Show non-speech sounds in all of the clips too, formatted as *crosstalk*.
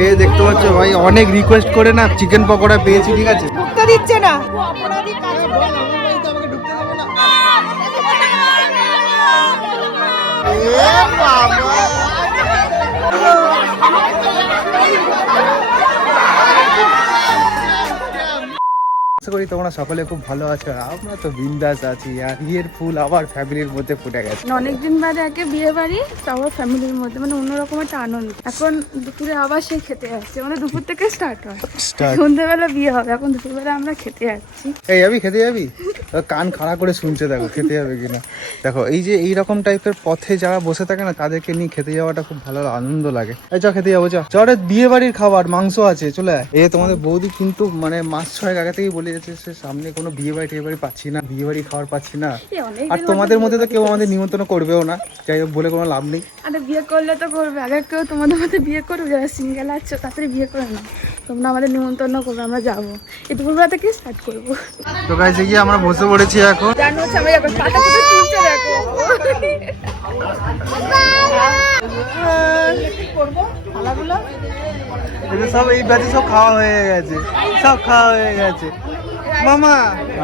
এই দেখতে পাচ্ছ ভাই অনেক রিকোয়েস্ট করে না চিকেন পকোড়া পেয়েছি ঠিক আছে? ঢুকতে দিচ্ছে না। অপরাধী কাজ আশা করি তোমরা সকলে খুব ভালো আছো। আমরা তো বিন্দাস আছি আর বিয়ের ফুল আবার ফ্যামিলির মধ্যে ফুটে গেছে। অনেকদিন বাদে একে বিয়ে বাড়ি তাও ফ্যামিলির মধ্যে মানে অন্যরকম একটা আনন্দ এখন দুপুরে আবার সেই খেতে যাচ্ছে মানে দুপুর থেকে স্টার্ট হয়. সন্ধ্যেবেলা বিয়ে হবে এখন দুপুরবেলা আমরা খেতে যাচ্ছি এই যাবি খেতে যাবি? কান খাড়া করে শুনছে দেখো খেতে যাবে কিনা। দেখো এই যে এই রকম টাইপের পথে যারা বসে থাকে না তাদেরকে নিয়ে খেতে যাওয়াটা খুব ভালো আনন্দ লাগে। এই চ খেতে যাব চ। বিয়ে বাড়ির খাবার মাংস আছে চলে। এ তোমাদের বৌদি কিন্তু মানে মাস ছয়েক আগে থেকেই বলে সে সামনে কোনো বিয়ে বাড়ি টিয়ে বাড়ি পাচ্ছি না বিয়ে বাড়ি খাবার পাচ্ছি না। আর তোমাদের মধ্যে তো কেউ আমাদের নিমন্ত্রণ করবেও না যাই হোক বলে কোনো লাভ নেই। আরে বিয়ে করলে তো করবে আগে কেউ তোমাদের মধ্যে বিয়ে করবে যারা সিঙ্গেল আছো তাড়াতাড়ি বিয়ে করে না তোমরা আমাদের নিমন্ত্রণ করবে আমরা যাব। এই দুপুরবেলা থেকে স্টার্ট করব। তো গাইছে গিয়ে আমরা বসে পড়েছি এখন। জানো আমি এখন পাতা তুলছে দেখো। সব এই ব্যাচে সব খাওয়া হয়ে গেছে সব খাওয়া হয়ে গেছে। মামা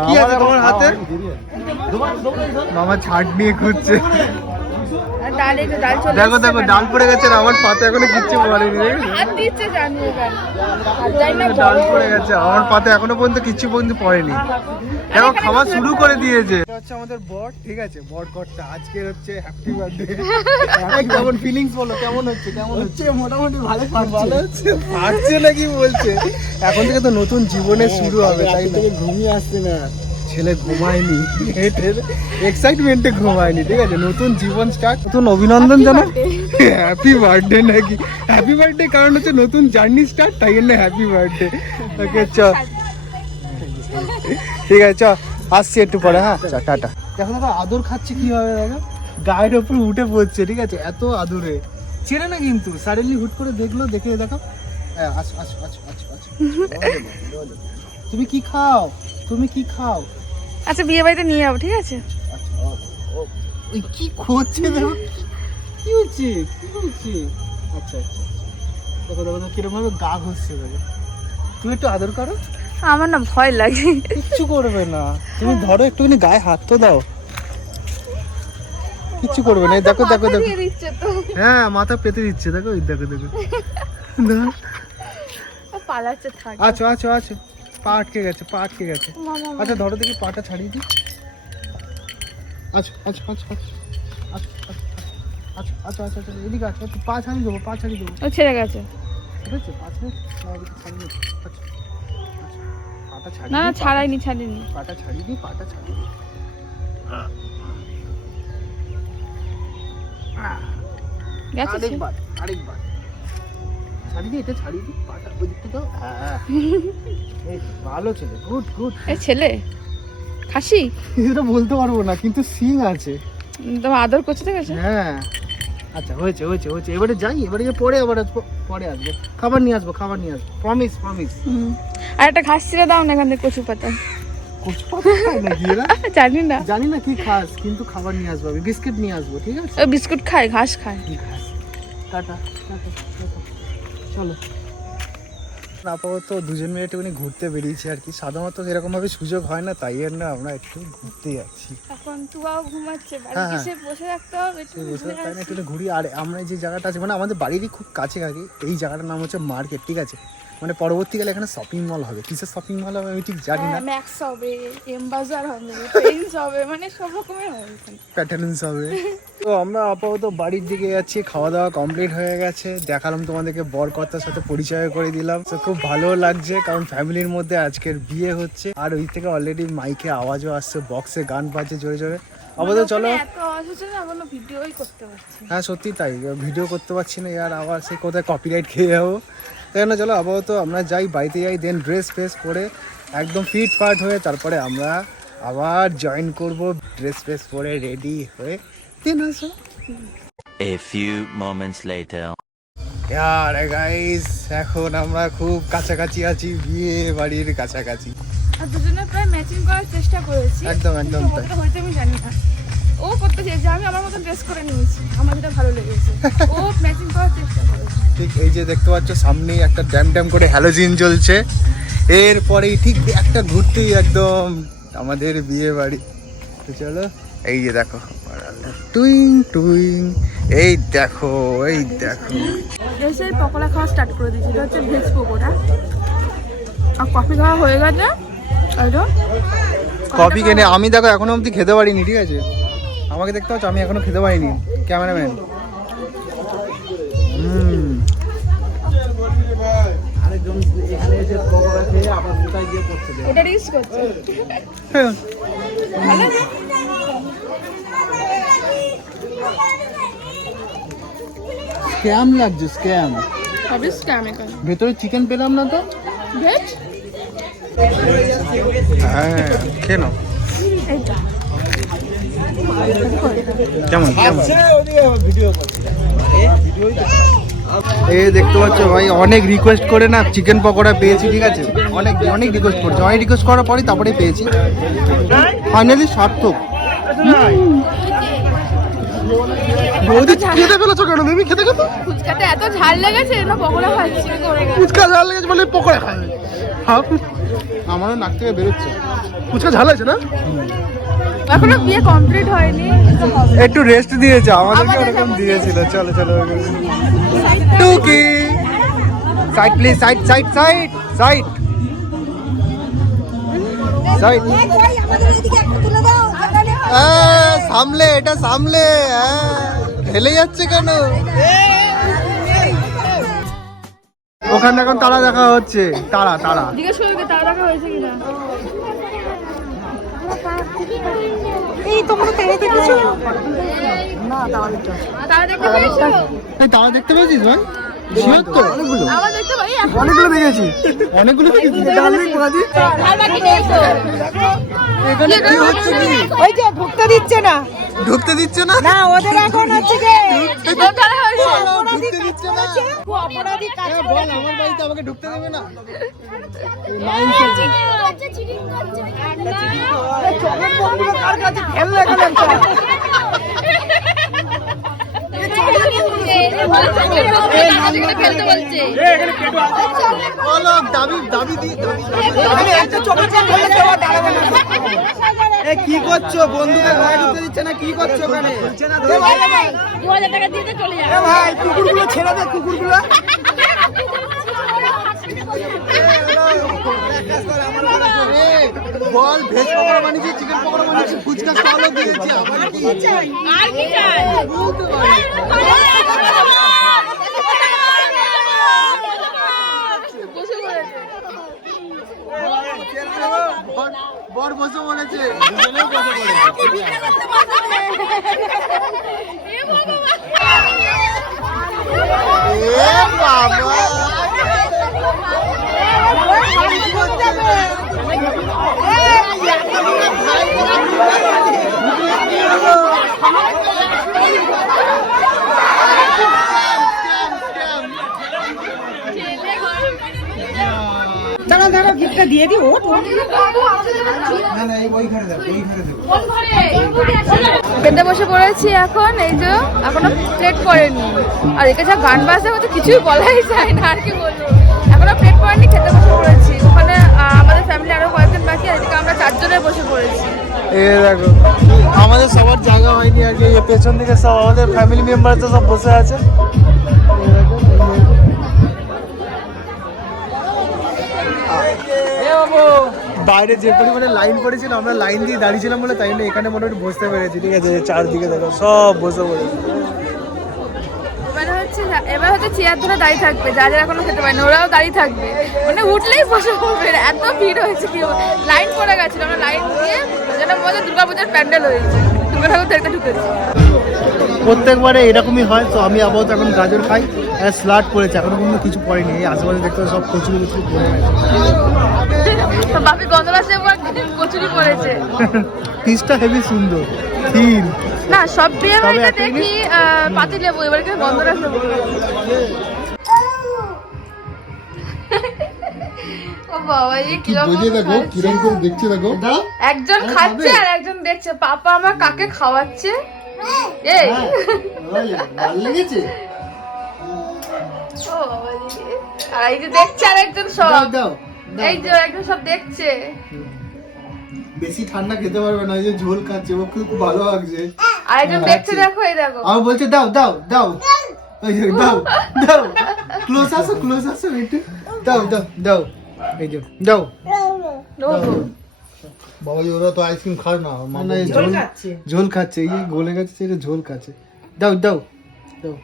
কি আছে তোমার হাতে? মামা ছাট নিয়ে খুঁজছে ডাল এই ডাল চলে দেখো দেখো ডাল পড়ে গেছে আর আমার পাতে এখনও কিচ্ছু পড়েনি? হাত দিচ্ছে জানি ডাল পড়ে গেছে আমার পাতে এখনও পর্যন্ত কিচ্ছু পর্যন্ত পড়েনি। দেখো খাওয়া শুরু করে দিয়েছে। হচ্ছে আমাদের বট ঠিক আছে? বট কটটা আজকে হচ্ছে হ্যাপি বার্থডে কেমন ফিলিংস বলো কেমন হচ্ছে কেমন হচ্ছে? মোটামুটি ভালো ভালো হচ্ছে পারছে নাকি বলছে? এখন থেকে তো নতুন জীবনের শুরু হবে তাই থেকে ঘুমিয়ে আসছে না। ছেলে ঘুমায়নি। এক্সাইটমেন্টে ঘুমায়নি ঠিক আছে? নতুন জীবন স্টার্ট নতুন অভিনন্দন জানা হ্যাপি বার্থডে নাকি? হ্যাপি বার্থডে কারণ হচ্ছে নতুন জার্নি স্টার্ট তাই জন্য হ্যাপি বার্থডে ওকে চ। ঠিক আছে চ। আসছি একটু পরে হ্যাঁ? চ টাটা। দেখো দেখো আদর খাচ্ছে কীভাবে দেখো গায়ের ওপর উঠে পড়ছে ঠিক আছে? এত আদরে। চেনে না কিন্তু সাডেনলি হুট করে দেখল দেখে দেখো হ্যাঁ, আসো আসো আসো আসো আসো। ডলে, ডলে। তুমি কি খাও? তুমি কি খাও? আচ্ছা বিয়ে বাড়িতে নিয়ে যাব ঠিক আছে? আচ্ছা, ও- ও- ওই কি করছে দেখো? কি হচ্ছে? কি হচ্ছে আচ্ছা আচ্ছা দেখো দেখো দেখো কীরকম ভাবে গা ঘষছে দেখো। তুমি একটু আদর করো। আমার না ভয় লাগে। কিচ্ছু করবে না। তুমি ধরো একটুখানি গায়ে হাত তো দাও। কিচ্ছু করবে না। দেখো দেখো দেখো। হ্যাঁ মাথা পেতে দিচ্ছে। দেখো দেখো দেখো। পালাচ্ছে থাক। আছো আছো আছো পা আটকে গেছে পা আটকে গেছে আচ্ছা ধরো দেখি পাটা ছাড়িয়ে দিই আচ্ছা আচ্ছা আচ্ছা আচ্ছা আচ্ছা আচ্ছা আচ্ছা আচ্ছা আচ্ছা এদিকে আচ্ছা আচ্ছা পা ছাড়িয়ে দেবো পা ছাড়িয়ে দেবো ছেড়ে গেছে ঠিক আছে পা ছাড়িয়ে। আচ্ছা আচ্ছা পাটা ছাড়িয়ে না ছাড়াইনি ছাড়িনি পাটা ছাড়িয়ে দিই পাটা ছাড়িয়ে দিই গেছে? আরেকবার আরেকবার ছাড়িয়ে দিই এটা ছাড়িয়ে দিই পাটা ওই দিকটা হ্যাঁ ভালো ছেলে গুড গুড এ ছেলে? খাসি? *laughs* এটা বলতে পারব না কিন্তু সিং আছে। তোমার আদর করছে ঠিক হ্যাঁ। আচ্ছা হয়েছে হয়েছে হয়েছে। এবারে যাই এবারে গিয়ে পরে আবার আসব পরে আসব। খাবার নিয়ে আসব খাবার নিয়ে আসব। Promise promise. আর একটা ঘাস ছিঁড়ে দাও না এখান থেকে কচু পাতা। কচু পাতা নাকি এরা? *laughs* জানি না। জানি না কি খাস কিন্তু খাবার নিয়ে আসব আমি। বিস্কিট নিয়ে আসব ঠিক আছে? বিস্কুট খায় ঘাস খায়। ঘাস টাটা টাটা। চলো। আপাতত দুজন মিলে একটুখানি ঘুরতে বেরিয়েছি আর কি। সাধারণত এরকম ভাবে সুযোগ হয় না তাই জন্য আমরা একটু ঘুরতে যাচ্ছি। এখন তুয়াও ঘুমাচ্ছে হ্যাঁ, বাড়িতে হ্যাঁ। বসে থাকতে হবে বসে না। একটু ঘুরি। আর আমরা যে জায়গাটা আছে মানে আমাদের বাড়িরই খুব কাছে কাছে এই জায়গাটার নাম হচ্ছে মার্কেট ঠিক আছে? মানে পরবর্তীকালে এখানে শপিং মল হবে। কিসের শপিং মল হবে আমি ঠিক জানি না। ম্যাক্স হবে এম বাজার হবে প্রিন্স হবে মানে সব রকমের হবে প্যাটার্নস হবে। তো আমরা আপাতত বাড়ির দিকে যাচ্ছি খাওয়া দাওয়া কমপ্লিট হয়ে গেছে। দেখালাম তোমাদেরকে বরকর্তার সাথে পরিচয় করে দিলাম। তো খুব ভালো লাগছে কারণ ফ্যামিলির মধ্যে আজকের বিয়ে হচ্ছে। আর ওই থেকে অলরেডি মাইকে আওয়াজও আসছে বক্সে গান বাজছে জোরে জোরে। আপাতত চলো। মানে ভিডিওই করতে পারছি হ্যাঁ সত্যি তাই। ভিডিও করতে পারছি না আর আবার সে কোথায় কপিরাইট খেয়ে যাব। তাই জন্য চলো আপাতত আমরা যাই বাড়িতে যাই দেন ড্রেস ফ্রেস পরে একদম ফিট ফাট হয়ে তারপরে আমরা আবার জয়েন করব ড্রেস ফ্রেস পরে রেডি হয়ে। দেন আসো। A few moments later. আর গাইস এখন আমরা খুব কাছাকাছি আছি বিয়ে বাড়ির কাছাকাছি। আর দুজনে প্রায় ম্যাচিং করার চেষ্টা করেছি। একদম, একদম তাই। হয়েছে আমি জানি না। ও করতে চেয়েছে আমি আমার মতন ড্রেস করে নিয়েছি। আমার যেটা ভালো লেগেছে। ও ম্যাচিং করার চেষ্টা করেছে। ঠিক এই যে দেখতে পাচ্ছ সামনেই একটা ড্যাম ড্যাম করে হ্যালোজিন জ্বলছে। এরপরেই ঠিক একটা ঘুরতেই একদম আমাদের বিয়ে বাড়ি। তো চলো এই যে দেখো টুইং টুইং এই দেখো এই দেখো। এসে পকোড়া খাওয়া স্টার্ট করে দিয়েছি। এটা হচ্ছে ভেজ পকোড়া। আর কফি খাওয়া হয়ে গেছে। কফি কিনে আমি দেখো এখনও অবধি খেতে পারিনি ঠিক আছে? আমাকে দেখতে পাচ্ছ আমি এখনও খেতে পারিনি ক্যামেরাম্যান। হুম। এটা রিস্ক করছে। স্ক্যাম লাগছে স্ক্যাম। সবই স্ক্যাম এখানে? ভেতরে চিকেন পেলাম না তো? ভেজ হ্যাঁ কেন এইটা কেমন? এই দেখতে পাচ্ছ ভাই অনেক রিকোয়েস্ট করে না চিকেন পকোড়া পেয়েছি ঠিক আছে? অনেক অনেক রিকোয়েস্ট করেছি। অনেক রিকোয়েস্ট করার পরে তারপরে পেয়েছি। ফাইনালি সার্থক। বৌদি খেতে পেলেছো কেন? তুমি খেতে খেতে ফুচকাতে এত ঝাল লেগেছে না পকোড়া খাচ্ছি ফুচকা ঝাল লেগেছে বলে পকোড়া খাবে আমারও নাক থেকে বেরোচ্ছে। ফুচকা ঝাল আছে না? এখনও বিয়ে কমপ্লিট হয়নি একটু রেস্ট দিয়েছে আমাদেরকে আমাদের ওরকম দিয়েছিল চলো চলো। টুকি। Side please side side side side side সামলে এটা সামলে হ্যাঁ। ঠেলে যাচ্ছে কেন? ওখানে এখন তারা দেখা হচ্ছে। তারা তারা। জিজ্ঞেস করবি তারা দেখা হয়েছে কিনা? এই তোমরা তেড়ে দেখেছ তারা দেখতে পেয়েছ? তারা দেখতে পেয়েছিস ভাই? অনেকগুলো। দেখেছি। দেখেছি এখানে কি হচ্ছে কি? ওই যে ঢুকতে দিচ্ছে না। ঢুকতে দিচ্ছে না? না ওদের এখন হচ্ছে যে অপরাধী কাজ না? করেছে। অপরাধী কাজ বল আমার বাড়িতে আমাকে ঢুকতে দেবে না? চোখের দাঁড়াবে না এ কি করছ? বন্ধুকে ঘরে ঢুকতে দিচ্ছে না কি করছ ওখানে? দু হাজার টাকা দিয়ে চলে যাবে ভাই কুকুরগুলো ছেড়ে দে কুকুরগুলো। বল ভেজ পকোড়া বানিয়েছি চিকেন পকোড়া বানিয়েছি ফুচকা স্টলও দিয়েছি আবার কি? আর কি বর- বসে বলেছে। দুজনেও বসে পড়েছে বাবা দাঁড়া দাঁড়া গিফটটা দিয়ে বসে পড়েছি এখন, এই যে এখনও প্লেট করেনি আর একে যা গান বাজতে কিছুই বলাই যায় না, আর কি বলব। দেখো আমাদের সবার জায়গা হয়নি আর কি এই পেছন দিকে সব আমাদের ফ্যামিলি মেম্বার তো সব বসে আছে। বাইরে যে পরিমাণে লাইন পড়েছিল আমরা লাইন দিয়ে দাঁড়িয়েছিলাম বলে তাই জন্য এখানে মোটামুটি বসতে পেরেছি ঠিক আছে? চারদিকে দেখো সব বসে পড়েছে। এবার হচ্ছে চেয়ার ধরে দাঁড়িয়ে থাকবে যা যারা এখনও খেতে পারে না ওরাও দাঁড়িয়ে থাকবে। মানে উঠলেই বসে পড়বে এত ভিড় হয়েছে কি লাইন পড়ে গেছিল আমরা লাইন দিয়ে যেন মনে দুর্গা পূজার প্যান্ডেল হয়েছে দুর্গা ঠাকুর দেখতে ঢুকেছি প্রত্যেকবারে এরকমই হয় তো আমি আপাতত এখন গাজর খাই স্লাট পড়েছে এখনও কোনো কিছু পড়েনি এই আশেপাশে দেখতে সব কচুরি কচুরি পড়ে বাপি গন্ধরাসে কচুরি পড়েছে। *laughs* পিসটা হেভি সুন্দর থিন না সব বিয়ে বাড়িতে দেখি পাতি লেবু এবার কি গন্ধরাস লেবু ও বাবা এই কি বোঝে দেখো কিরম করে দেখছে দেখো। দাও। একজন আরে খাচ্ছে আর একজন দেখছে পাপা আমার কাকে খাওয়াচ্ছে? এই হ্যাঁ, বলে, ভালো লেগেছে। ও বাবা রে। আর এই যে দেখছে আর একজন সব এই যে একজন সব দেখছে। বেশি ঠান্ডা খেতে পারবে না যে ঝোল খাচ্ছে ও খুব ভালো লাগছে। আছে। দেখো এই দেখো। আর বলছে দাও দাও দাও। ওই যে দাও দাও। ক্লোজ আসো ক্লোজ আসো একটু। দাও দাও দাও। এই যে দাও। বাবা ওরা তো আইসক্রিম খায় না মা না, এই ঝোল খাচ্ছে। ঝোল খাচ্ছে এই গলে গেছে সেটা ঝোল খাচ্ছে। দাও দাও দাও।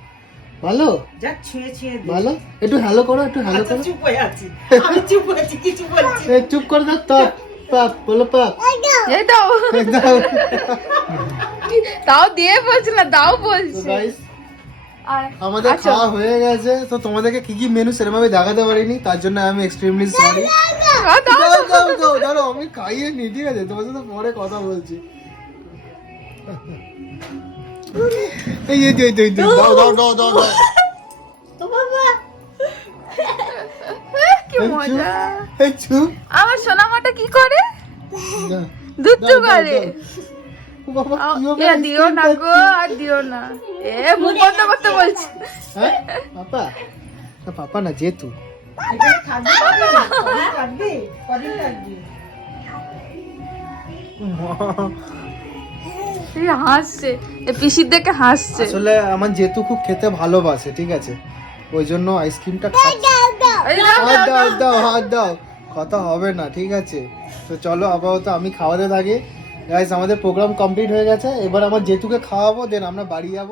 ভালো? যা ছুঁয়ে ছুঁয়ে দে। ভালো? একটু হ্যালো করো একটু হ্যালো আচ্ছা করো। চুপ হয়ে আছি। আমি চুপ হয়েছি কিছু বলছি চুপ করে দাও পাপ পাপ বলো পাপ এই দাও। দাও। তাও দিয়ে বলছে না দাও বলছে। আমাদের আচ্ছা, খাওয়া হয়ে গেছে তো তোমাদেরকে কি কি মেনু সেরকমভাবে দেখাতে পারিনি তার জন্য আমি এক্সট্রিমলি সরি আ, দাও, দাও দাও দাও আমি খাইয়ে নি ঠিক আছে? তোমার সাথে পরে কথা বলছি। এই, এই, এই, দাও দাও দাও দাও। মজা। আমার সোনামাটা কি করে? দাও, দুধ করে না গো আর দিও না। এ মুখ বন্ধ করতে বলছি। হ্যাঁ? পাপা না পাপা না যেতু। হাসছে। এ পিসির দেখে হাসছে। আসলে আমার যেতু খুব খেতে ভালোবাসে ঠিক আছে? ওই জন্য আইসক্রিমটা খাচ্ছে। দাও, হাত দাও, দাও দাও হাত দাও। কথা হবে না ঠিক আছে? তো চলো আপাতত আমি খাওয়াতে থাকি। গাইস আমাদের প্রোগ্রাম কমপ্লিট হয়ে গেছে। এবার আমার জেতুকে খাওয়াবো দেন আমরা বাড়ি যাব।